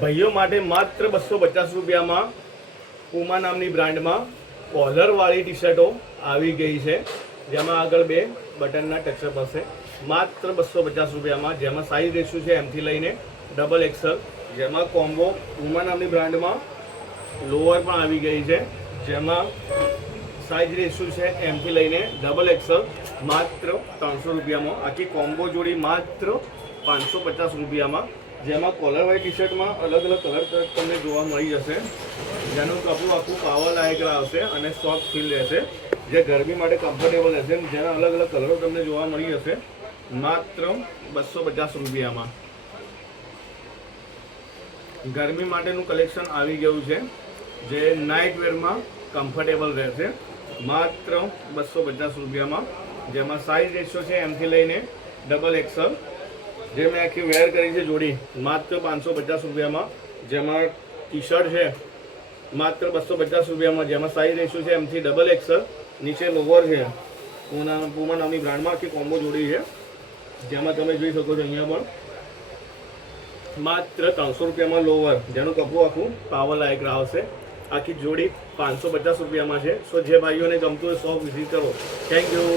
ભાઈઓ માટે માત્ર 250 રૂપિયામાં પૂમા નામની બ્રાન્ડમાં કોલરવાળી ટી શર્ટો આવી ગઈ છે, જેમાં આગળ 2 બટનના ટચઅપ હશે. માત્ર 250 રૂપિયામાં, જેમાં સાઇઝ રેશિયો છે એમથી લઈને ડબલ એક્સલ. જેમાં કોમ્બો પૂમા નામની બ્રાન્ડમાં લોઅર પણ આવી ગઈ છે, જેમાં સાઇઝ રેશિયો છે એમથી લઈને ડબલ એક્સલ. માત્ર 300 રૂપિયામાં આખી કોમ્બો જોડી માત્ર 550 રૂપિયામાં, જેમાં કોલરવાળી ટી શર્ટમાં અલગ અલગ કલર તમને જોવા મળી જશે, જેનું કપડું આખું પાવર લાયક આવશે અને સોફ્ટ ફીલ રહેશે, જે ગરમી માટે કમ્ફર્ટેબલ રહેશે. જેના અલગ અલગ કલરો તમને જોવા મળી જશે માત્ર 250 રૂપિયામાં. ગરમી માટેનું કલેક્શન આવી ગયું છે, જે નાઇટ વેરમાં કમ્ફર્ટેબલ રહેશે માત્ર 250 રૂપિયામાં, જેમાં સાઇઝ રેશિયો છે એમથી લઈને ડબલ એક્સલ. જે મેં આખી વેર કરી છે જોડી માત્ર 550 રૂપિયામાં, જેમાં ટી શર્ટ છે માત્ર 250 રૂપિયામાં, જેમાં સાઇઝ રેશિયો છે એમથી ડબલ એક્સલ. નીચે લોવર છે પૂમા નામની બ્રાન્ડમાં આખી કોમ્બો જોડી છે, જેમાં તમે જોઈ શકો છો અહીંયા પણ માત્ર 300 રૂપિયામાં લોવર, જેનું કપડું આખું પાવર લાયક આવશે. આખી જોડી 550 રૂપિયામાં છે. સો જે ભાઈઓને ગમતું હોય 100 વિઝિટ કરો. Thank you.